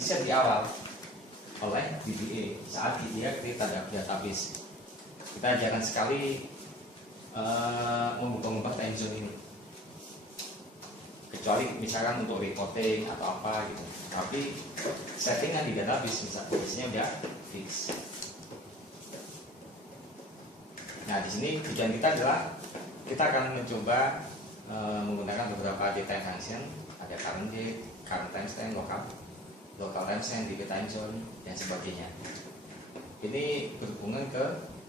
di-set di awal oleh DBA saat dia create database. Kita jarang sekali mengubah time zone ini, kecuali misalkan untuk reporting atau apa gitu. Tapi settingan di database biasanya udah fix. Nah, di sini tujuan kita adalah kita akan mencoba menggunakan beberapa data function, ada current date, current timestamp, local timestamp, DB time zone, dan sebagainya. Ini berhubungan ke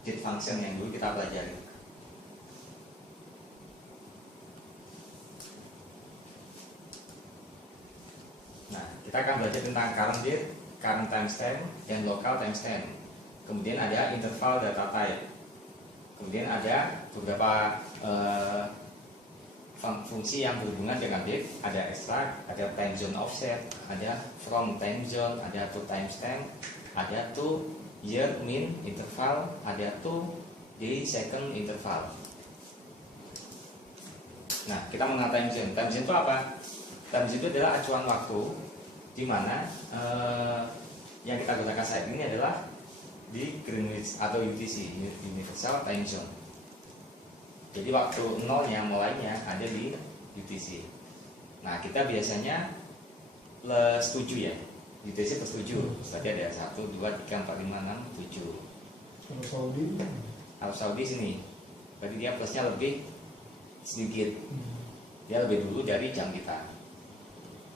date function yang dulu kita pelajari. Nah, kita akan belajar tentang current date, current timestamp, dan local timestamp. Kemudian ada interval data type. Kemudian ada beberapa fungsi yang berhubungan dengan date, ada extract, ada time zone offset, ada from time zone, ada to timestamp, ada to year mean interval, ada to day second interval. Nah, kita mengenal time zone. Time zone itu apa? Time zone itu adalah acuan waktu di mana yang kita gunakan saat ini adalah di Greenwich atau UTC, Universal Time Zone. Jadi waktu nolnya mulainya ada di UTC. Nah, kita biasanya plus 7 ya. UTC plus 7. Berarti ada 1, 2, 3, 4, 5, 6, 7. Arab Saudi sini. Berarti dia plusnya lebih sedikit. Dia lebih dulu dari jam kita.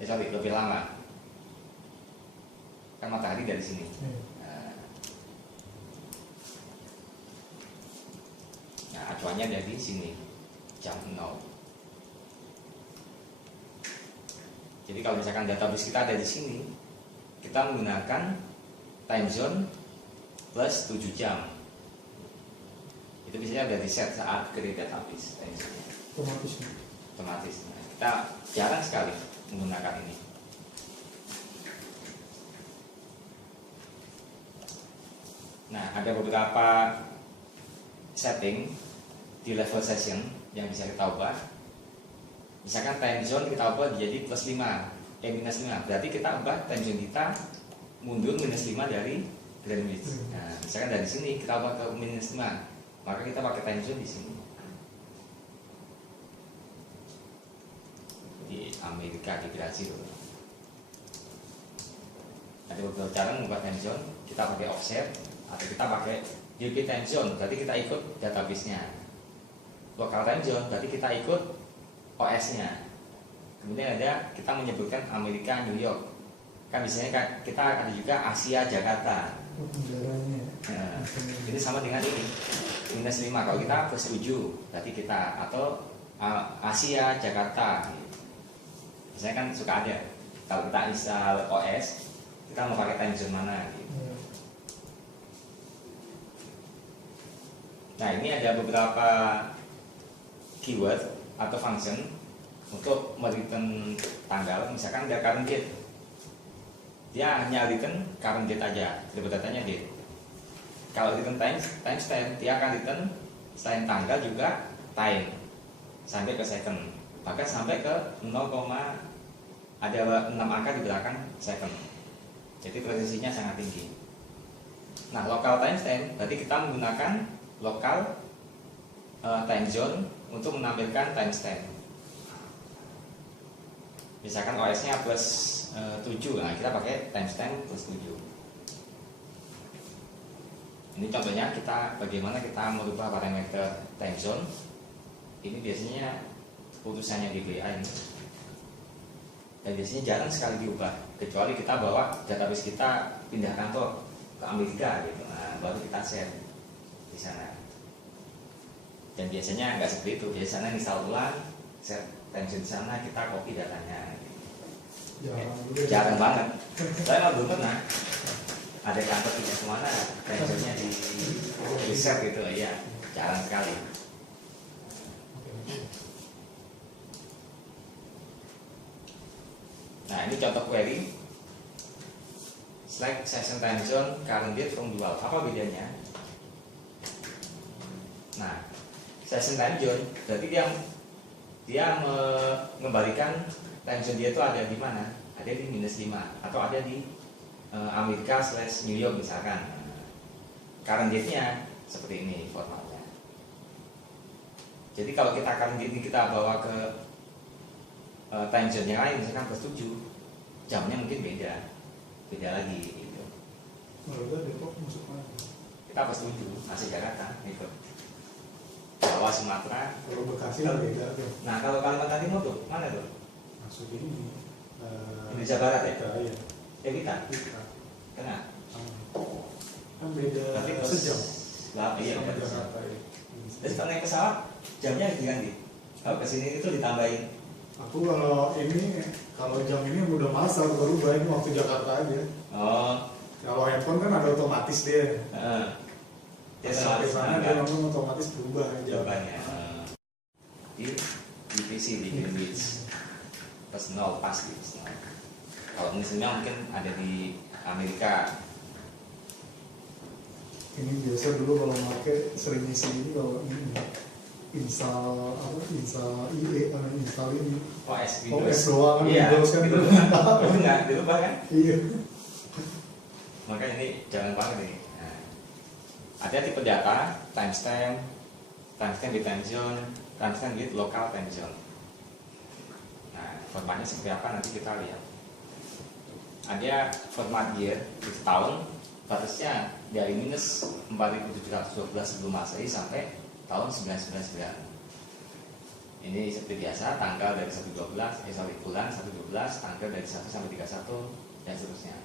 Lebih lama. Kan matahari dari sini. Nah, acuannya dari sini jam 0. Jadi kalau misalkan database kita ada di sini, kita menggunakan time zone plus 7 jam. Itu biasanya udah di set saat create database time zone. Otomatis. Nah, kita jarang sekali menggunakan ini. Nah, ada beberapa setting di level session yang bisa kita ubah. Misalkan time zone kita ubah jadi plus 5, minus 5. Berarti kita ubah time zone kita mundur minus 5 dari Greenwich. Nah, misalkan dari sini kita ubah ke minus 5, maka kita pakai time zone di sini. Di Amerika, di Brazil. Ada beberapa cara mengubah time zone. Kita pakai offset atau kita pakai DB time zone, berarti kita ikut database-nya. Local time zone, berarti kita ikut OS-nya. Kemudian ada kita menyebutkan Amerika, New York. Kan biasanya kita ada juga Asia, Jakarta. Nah, ini sama dengan ini minus 5. Kalau kita plus 7, berarti kita atau Asia, Jakarta. Biasanya kan suka ada. Kalau kita install OS, kita mau pakai time zone mana? Nah, ini ada beberapa keyword atau function untuk mereturn tanggal. Misalkan ada current date, dia hanya return current date aja, tidak datanya date. Kalau return timestamp, dia akan return selain tanggal juga time sampai ke second, bahkan sampai ke 0, ada 6 angka di belakang second. Jadi presisinya sangat tinggi. Nah, local timestamp berarti kita menggunakan lokal time zone untuk menampilkan timestamp. Misalkan OS-nya plus 7, nah kita pakai timestamp plus 7. Ini contohnya bagaimana kita merubah parameter time zone. Ini biasanya putusannya di BA ini. Dan biasanya jarang sekali diubah, kecuali kita bawa database kita pindah kantor ke Amerika gitu. Nah, baru kita share di sana. Dan biasanya nggak seperti itu. Biasanya install ulang, set time zone di sana, kita copy datanya. Jarang banget. Saya belum pernah ada kantor pindah kemana, time zone-nya di set gitu ya. Jarang sekali. Nah, ini contoh query. Select session time zone current date from dual. Apa bedanya? Nah, session time zone berarti dia mengembalikan time zone dia itu ada di mana? Ada di minus 5 atau ada di Amerika / New York misalkan. Current date-nya seperti ini formatnya. Jadi kalau kita current date ini kita bawa ke time zone yang lain, misalkan plus 7, jamnya mungkin beda lagi gitu. Udah Depok masuk mana? Kita plus 7 masih Jakarta gitu. Jawa, Sumatera. Kalau Bekasi lah beda tuh. Nah kalau Kalimantan Timur tuh mana tuh? Masuk ini. Indonesia Barat ya? Iya. Kita. Kena. Kan beda Berarti plus sejam. Lah, iya, sama beda Jakarta ya. Jadi kalau naik pesawat jamnya diganti. Kalau kesini itu ditambahin. Aku kalau jam ini udah males aku berubah, ini waktu Jakarta aja. Oh. Kalau handphone kan ada otomatis dia. Dia Sampai sana dia langsung otomatis berubah jawabannya. Di divisi di Greenwich plus 0 pasti plus 0. Kalau misalnya mungkin ada di Amerika. Ini biasa dulu kalau pakai sering ngisi ini kalau ini install IE install ini OS doang kan iya, Windows kan itu nggak dirubah kan? Iya. Makanya ini jangan banget ini. Nah, ada tipe data timestamp di time zone, timestamp di local time zone. Nah formatnya seperti apa nanti kita lihat. Ada format year itu tahun, batasnya dari minus 4712 sebelum Masehi sampai tahun 999. Ini seperti biasa, tanggal dari 112, bulan 112, tanggal dari 1 sampai 31 dan seterusnya.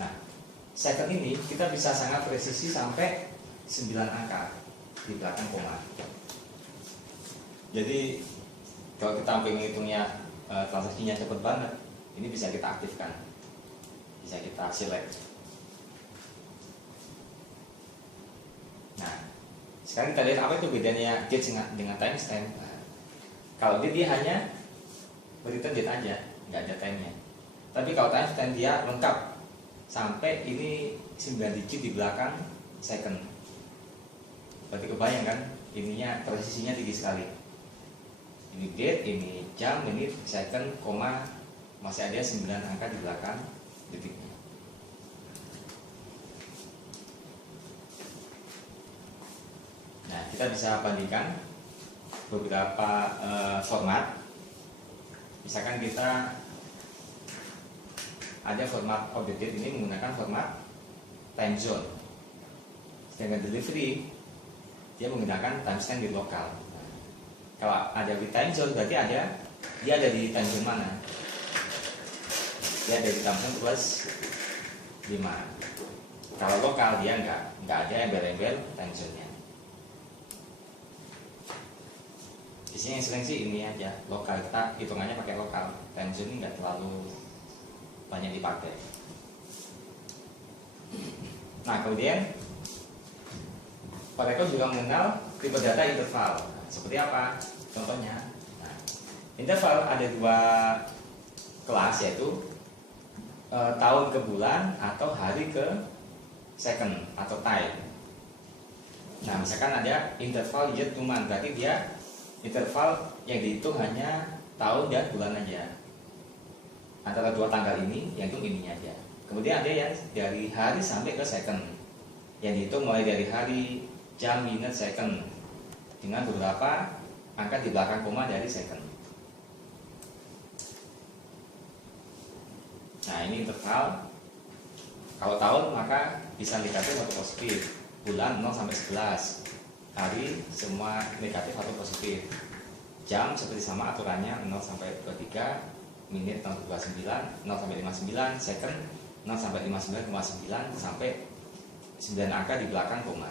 Nah, second ini kita bisa sangat presisi sampai 9 angka di belakang koma. Jadi kalau kita pengen ngitungnya transaksinya cepat banget, ini bisa kita aktifkan, bisa kita select. Nah, sekarang kita lihat apa itu bedanya date dengan timestamp. Nah, kalau dia hanya berikan date aja, nggak ada time-nya. Tapi kalau timestamp dia lengkap sampai ini 9 digit di belakang second. Berarti kebayang kan, ininya presisinya tinggi sekali. Ini date, ini jam, ini second, koma, masih ada 9 angka di belakang detiknya. Nah, kita bisa bandingkan beberapa format. Misalkan kita ada format of the date ini menggunakan format time zone. Sedangkan delivery dia menggunakan timestamp di lokal. Kalau ada di time zone berarti dia ada di time zone mana? Dia ada di time zone plus 5. Kalau lokal dia nggak ada embel-embel time zone-nya. Di sini yang sering sih ini aja lokal, kita hitungannya pakai lokal. Time zone ini nggak terlalu banyak dipakai. Nah kemudian Pareto juga mengenal tipe data interval. Seperti apa? Contohnya, nah, interval ada 2 kelas, yaitu tahun ke bulan atau hari ke second atau time. Nah misalkan ada interval year to month, berarti dia interval yang dihitung hanya tahun dan bulan aja. Antara 2 tanggal ini, yang hitung ininya aja. Kemudian ada yang dari hari sampai ke second, yang dihitung mulai dari hari, jam, minute, second, dengan beberapa angka di belakang koma dari second. Nah ini interval. Kalau tahun maka bisa negatif atau positif. Bulan 0 sampai 11. Hari semua negatif atau positif. Jam seperti sama aturannya 0 sampai 23. Menit 0 sampai 29, 0 sampai 59. Second 0 sampai 59,9 sampai 9 angka di belakang koma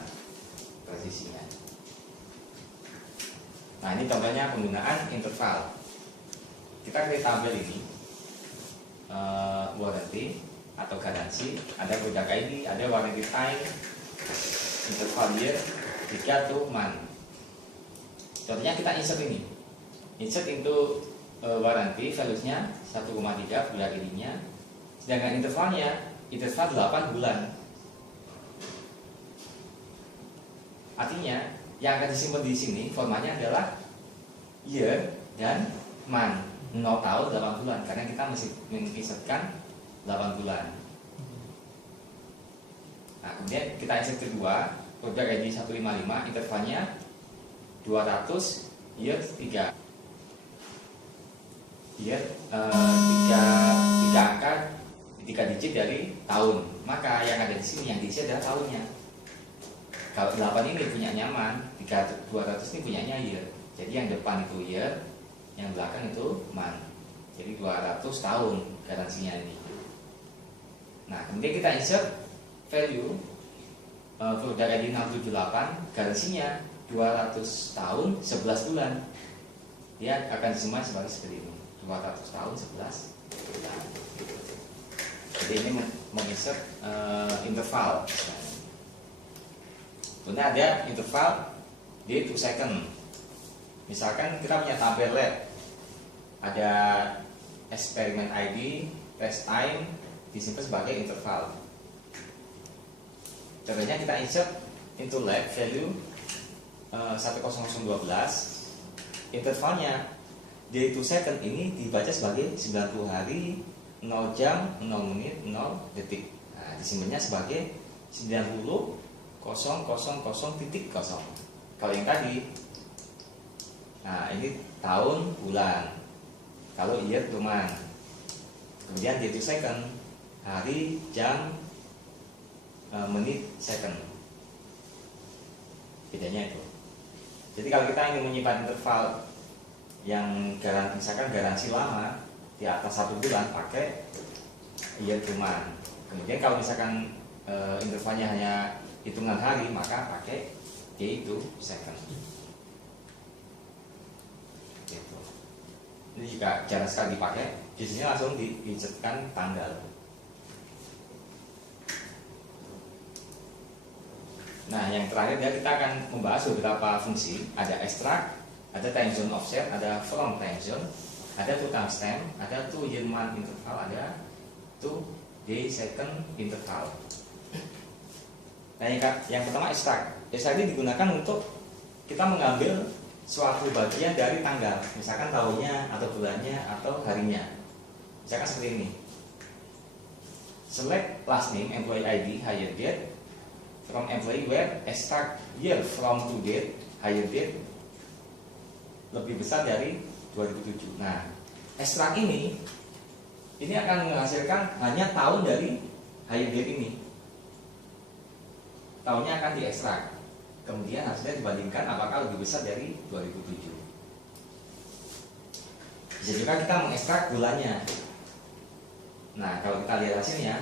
presisinya. Nah ini contohnya penggunaan interval. Kita create tabel ini, warranty atau garansi, ada produk ID, ada warranty time, interval year, 3 to month. Contohnya kita insert ini, insert into warranty, values-nya 1,3 produk ID-nya, sedangkan intervalnya interval 8 bulan. Artinya yang akan disimpan di sini formatnya adalah year dan month. 0 tahun 8 bulan karena kita masih menginsertkan 8 bulan. Nah, kemudian kita insert kedua, produk ID 155, intervalnya 200 year 3 year 3 angka 3 digit dari tahun. Maka yang ada di sini yang diisi adalah tahunnya. Kalau 8 ini punya nyaman, 200 ini punyanya year. Jadi yang depan itu year, yang belakang itu month. Jadi 200 tahun garansinya ini. Nah, kemudian kita insert value produk ID 678, garansinya 200 tahun 11 bulan. Dia akan disemai seperti ini, 200 tahun 11 bulan. Jadi ini menginsert interval. Kemudian ada interval day to second. Misalkan kita punya tabel lab, ada eksperimen ID, test time disimpan sebagai interval. Contohnya kita insert into lab value 10012. Intervalnya day to second ini dibaca sebagai 90 hari 0 jam 0 menit 0 detik. Nah, disimpannya sebagai 90 000.0. Kalau yang tadi, nah ini tahun bulan. Kalau year to month. Kemudian day to second, hari jam menit second. Bedanya itu. Jadi kalau kita ingin menyimpan interval yang misalkan garansi lama di atas 1 bulan, pakai year to month. Kemudian kalau misalkan intervalnya hanya hitungan hari, maka pakai day to second. Gitu. Ini juga jarang sekali dipakai. Di sini langsung diinsertkan tanggal. Nah, yang terakhir ya, kita akan membahas beberapa fungsi. Ada extract, ada time zone offset, ada from time zone, ada to timestamp, ada to year month interval, ada to day second interval. Nah, yang pertama extract. Extract ini digunakan untuk kita mengambil suatu bagian dari tanggal, misalkan tahunnya atau bulannya atau harinya. Misalkan seperti ini. Select last name, employee ID, hire date from employee where extract year from to date, hire date lebih besar dari 2007. Nah, extract ini akan menghasilkan hanya tahun dari hire date ini. Tahunnya akan diekstrak. Kemudian hasilnya dibandingkan apakah lebih besar dari 2007. Bisa juga kita mengekstrak bulannya. Nah, kalau kita lihat hasilnya,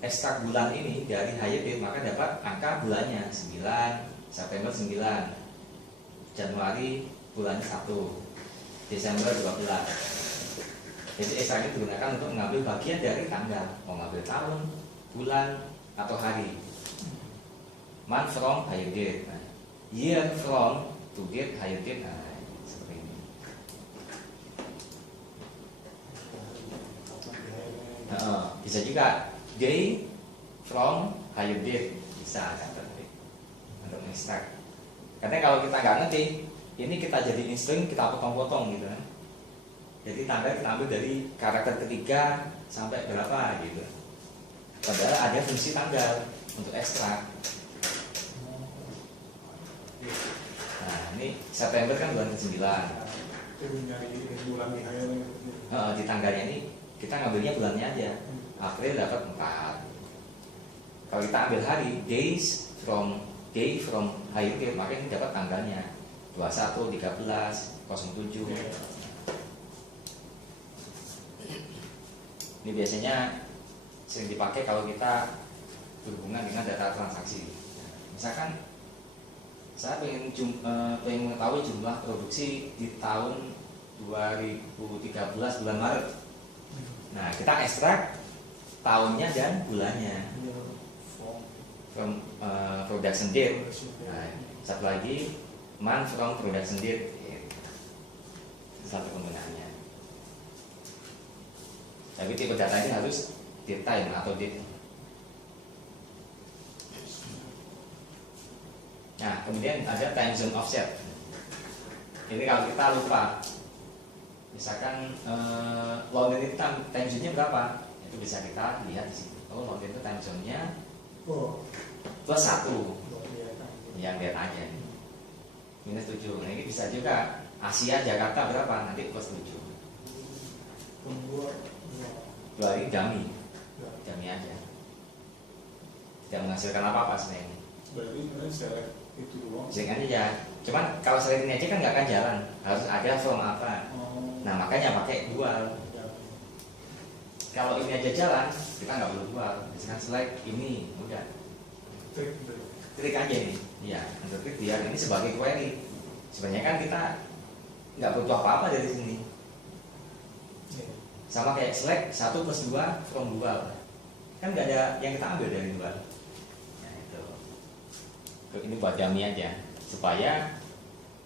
ekstrak bulan ini dari hire date, maka dapat angka bulannya 9, September 9, Januari bulan 1, Desember 12. Jadi ekstrak ini digunakan untuk mengambil bagian dari tanggal, mau mengambil tahun, bulan, atau hari. Month from hire date, year from to date hire date, seperti ini. Bisa juga day from hire date, bisa untuk extract. Karena kalau kita nggak ngerti, ini kita jadiin string, kita potong-potong gitu kan. Jadi tanggal kita ambil dari karakter ketiga sampai berapa gitu. Padahal ada fungsi tanggal untuk ekstrak. Nah, ini September kan bulan ke-9. Di tanggalnya ini kita ngambilnya bulannya aja. April dapat 4. Kalau kita ambil hari, days from hire date, maka ini dapat tanggalnya 21, 13, 07. Ini biasanya sering dipakai kalau kita berhubungan dengan data transaksi. Misalkan saya pengen mengetahui jumlah produksi di tahun 2013 bulan Maret. Nah, kita ekstrak tahunnya dan bulannya from production date. Nah, satu lagi month from production date. Satu penggunaannya. Tapi tipe data ini harus date time atau date. Nah, kemudian ada time zone offset. Ini kalau kita lupa Misalkan London itu time zone-nya berapa? Itu bisa kita lihat di situ. Oh, London itu time zone-nya plus 1. Yang lihat aja. Minus 7. Nah, ini bisa juga Asia Jakarta berapa? Nanti plus 7. Dua hari Jami aja. Tidak menghasilkan apa-apa sebenarnya. Berarti sebenarnya select itu doang. Select aja. Cuman kalau select ini aja kan nggak akan jalan. Harus ada from apa. Nah, makanya pakai dual. Kalau ini aja jalan, kita nggak perlu dual. Misalkan select ini, udah. Klik aja nih. Iya, untuk klik biar ini sebagai query. Sebenarnya kan kita nggak butuh apa-apa dari sini. Sama kayak select 1 plus 2 from dual. Kan nggak ada yang kita ambil dari dual. Nah, itu. Ini buat dummy aja. Supaya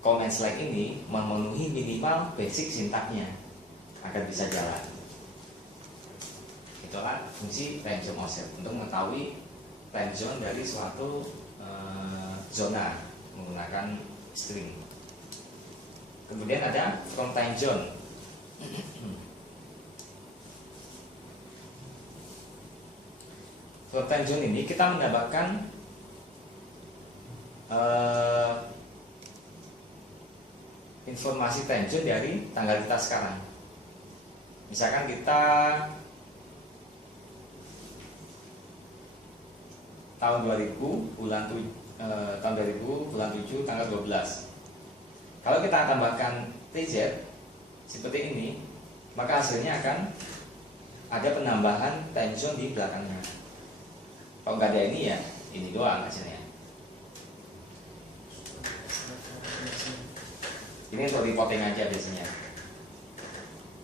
comment select ini memenuhi minimal basic sintaknya agar bisa jalan. Itulah fungsi time zone offset untuk mengetahui time zone dari suatu zona menggunakan string. Kemudian ada from time zone. From time zone ini kita mendapatkan informasi time zone dari tanggal kita sekarang. Misalkan kita tahun 2000 bulan 7 tanggal 12. Kalau kita tambahkan TZ seperti ini, maka hasilnya akan ada penambahan time zone di belakangnya. Kalau nggak ada ini ya ini doang hasilnya. Ini untuk reporting aja biasanya.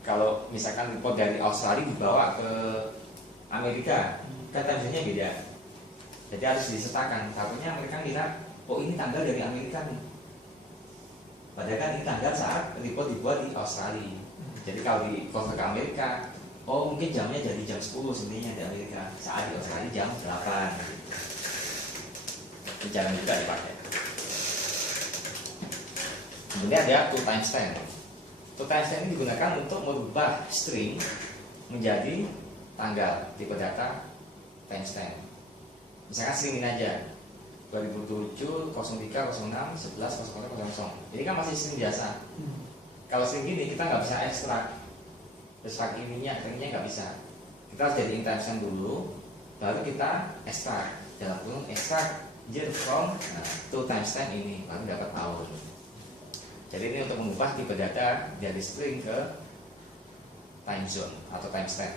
Kalau misalkan report dari Australia dibawa ke Amerika, kan time zone-nya beda. Jadi harus disertakan. Takutnya mereka bilang, oh ini tanggal dari Amerika nih. Padahal kan ini tanggal saat report dibuat di Australia. Jadi kalau di cover ke Amerika, oh mungkin jamnya jadi jam 10 sebenarnya di Amerika. Saat di Australia jam 8. Ini jarang juga dipakai. Kemudian ada to timestamp. To timestamp ini digunakan untuk merubah string menjadi tanggal tipe data timestamp. Misalkan string ini aja 2007 03 06 11 00 00. Ini kan masih string biasa. Kalau string gini kita nggak bisa ekstrak ininya nggak bisa. Kita harus jadiin timestamp dulu, baru kita ekstrak dalam kurung ekstrak year from to timestamp ini baru dapat tahun. Jadi ini untuk mengubah tipe data dari string ke time zone atau timestamp.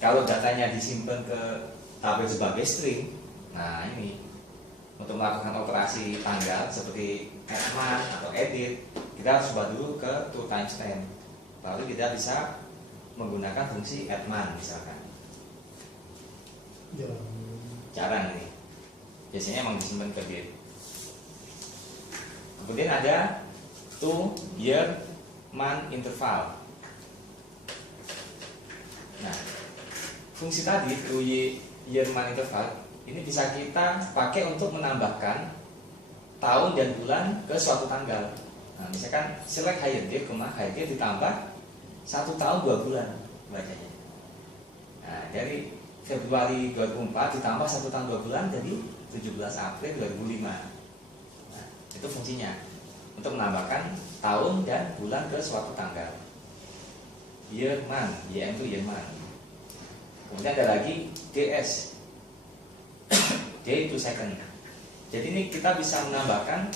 Kalau datanya disimpan ke tabel sebagai string, nah ini untuk melakukan operasi tanggal seperti add month atau edit, kita harus ubah dulu ke to timestamp. Baru kita bisa menggunakan fungsi add month misalkan. Jarang nih. Biasanya emang disimpan ke date. Kemudian ada to year month interval. Nah, fungsi tadi to year month interval ini bisa kita pakai untuk menambahkan tahun dan bulan ke suatu tanggal. Nah, misalkan select hire date, hire date ditambah 1 tahun 2 bulan bacanya. Nah, dari Februari 2004 ditambah 1 tahun 2 bulan jadi 17 April 2005. Itu fungsinya untuk menambahkan tahun dan bulan ke suatu tanggal. Year month, YM itu year month. Kemudian ada lagi DS, day to second. Jadi ini kita bisa menambahkan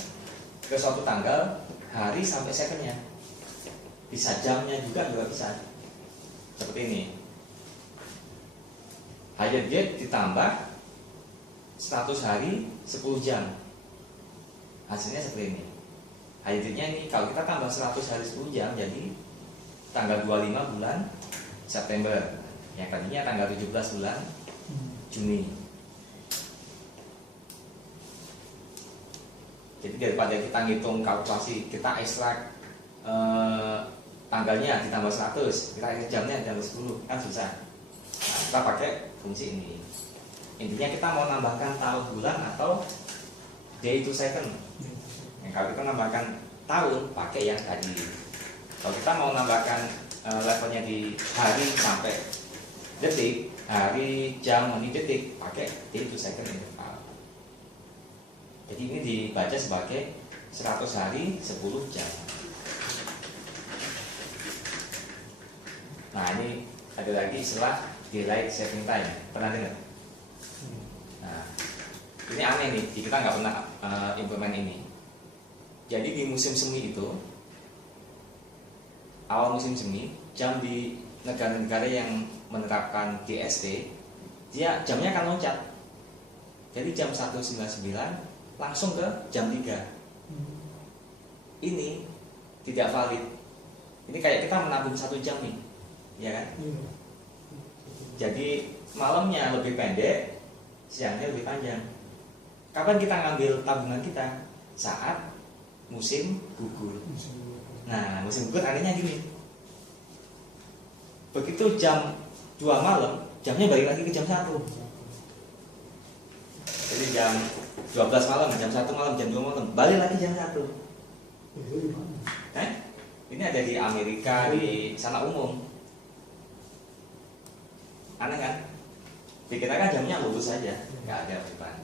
ke suatu tanggal hari sampai secondnya. Bisa jamnya juga bisa. Seperti ini. Hire date ditambah status hari 10 jam. Hasilnya seperti ini. Hire date-nya ini kalau kita tambah 100 hari 10 jam jadi tanggal 25 bulan September. Yang tadinya tanggal 17 bulan Juni. Jadi daripada kita ngitung kalkulasi, kita ekstrak tanggalnya ditambah 100, kita ekstrak jamnya ditambah 10, kan susah. Nah, kita pakai fungsi ini. Intinya kita mau nambahkan tahun bulan atau day to second. Yang kalau kita nambahkan tahun pakai yang tadi. Kalau kita mau nambahkan levelnya di hari sampai detik, hari, jam, menit, detik, pakai day to second interval. Jadi ini dibaca sebagai 100 hari 10 jam. Nah ini ada lagi istilah daylight saving time, pernah dengar? Nah ini aneh nih, kita nggak pernah implement ini. Jadi di musim semi itu, awal musim semi, jam di negara-negara yang menerapkan DST, dia jamnya akan loncat. Jadi jam 1.99 langsung ke jam 3. Ini tidak valid. Ini kayak kita menabung 1 jam nih, ya kan? Jadi malamnya lebih pendek, siangnya lebih panjang. Kapan kita ngambil tabungan kita? Saat musim gugur. Nah, musim gugur anehnya gini. Begitu jam 2 malam, jamnya balik lagi ke jam 1. Jadi jam 12 malam, jam 1 malam, jam 2 malam, balik lagi jam 1. Ini ada di Amerika, di sana umum. Aneh kan? Di kita kan jamnya lurus saja, nggak ada perubahan.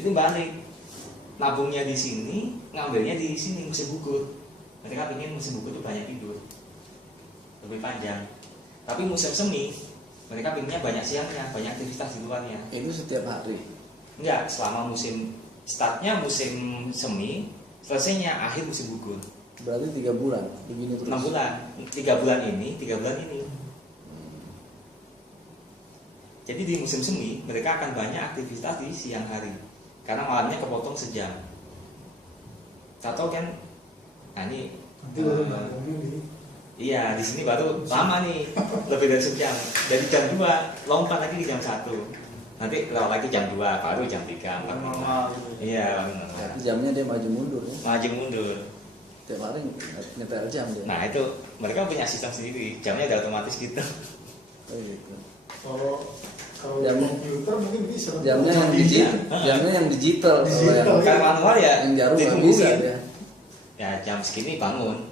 Ini balik. Nabungnya di sini, ngambilnya di sini musim gugur. Mereka ingin musim gugur itu banyak tidur, lebih panjang. Tapi musim semi, mereka pinginnya banyak siangnya, banyak aktivitas di luarnya. Itu setiap hari? Enggak, selama musim startnya musim semi, selesainya akhir musim gugur. Berarti 3 bulan begini terus? 6 bulan, 3 bulan ini, 3 bulan ini. Jadi di musim semi mereka akan banyak aktivitas di siang hari, karena malamnya kepotong sejam. Atau kan, nah ini iya di sini baru lama nih, lebih dari sejam. Dari jam 2 lompat lagi ke jam 1. Nanti lewat lagi jam 2, baru jam 3, 4, 5. Iya, benar. Jamnya dia maju mundur ya? Maju mundur. Tiap hari nyetel jam dia? Nah itu mereka punya sistem sendiri, jamnya udah otomatis gitu. Oh gitu. Kalau Jam- komputer mungkin bisa. Jamnya yang digital, jamnya yang digital. Kalau Digital. yang, Kan manual ya, yang jarum nggak bisa ditungguin. dia. Ya jam segini bangun,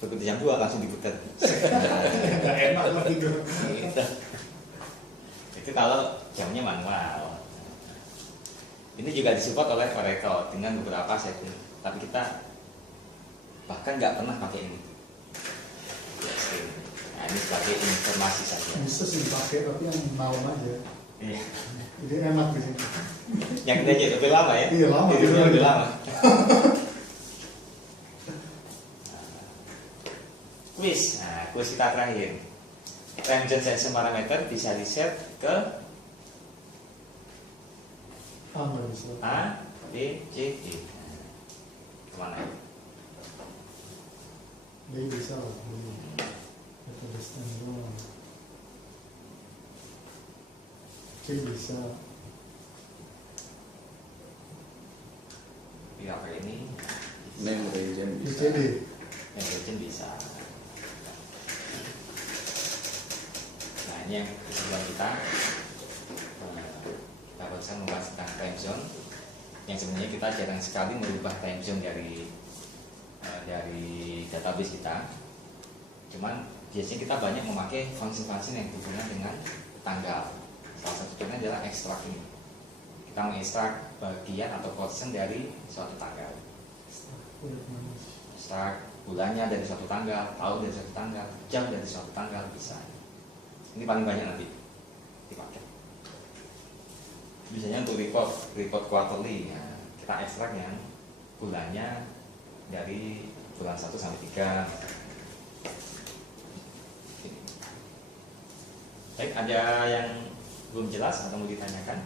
begitu jam 2 langsung diputar. Nggak enak lah tidur. Gitu. Itu kalau jamnya manual. Ini juga disupport oleh Oracle dengan beberapa setting, tapi kita bahkan nggak pernah pakai ini. Nah ini sebagai informasi saja. Bisa sih pakai, tapi yang malam aja. Iya. Jadi enak di sini. Yang kita aja lebih lama ya. Iya, lama. Tidurnya lebih lama. Quiz. Nah, quiz kita terakhir. Time zone sensor parameter bisa di-set ke Nggak bisa. A, B, C, D. Kemana ya? Jadi bisa lah. Metode standar. C bisa. Iya, pakai ini. Memory jam bisa. BCD. Yang bisa. Nah, ini yang sebelum kita barusan membahas tentang time zone. Yang sebenarnya kita jarang sekali merubah time zone dari database kita. Cuman biasanya kita banyak memakai function-function yang berhubungan dengan tanggal. Salah satu contohnya adalah extract ini. Kita mengekstrak bagian atau portion dari suatu tanggal. Extract bulannya dari suatu tanggal, tahun dari suatu tanggal, jam dari suatu tanggal bisa. Ini paling banyak nanti dipakai. Biasanya untuk report quarterly, ya, kita ekstrak yang bulannya dari bulan 1 sampai 3. Baik, ada yang belum jelas atau mau ditanyakan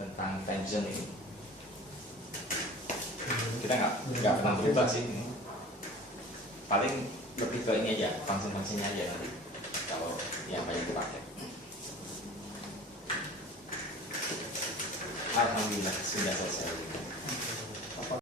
tentang time zone ini? Kita nggak pernah berubah sih. Paling lebih ke ini aja, function-functionnya aja nanti kalau yang banyak dipakai. Alhamdulillah sudah selesai.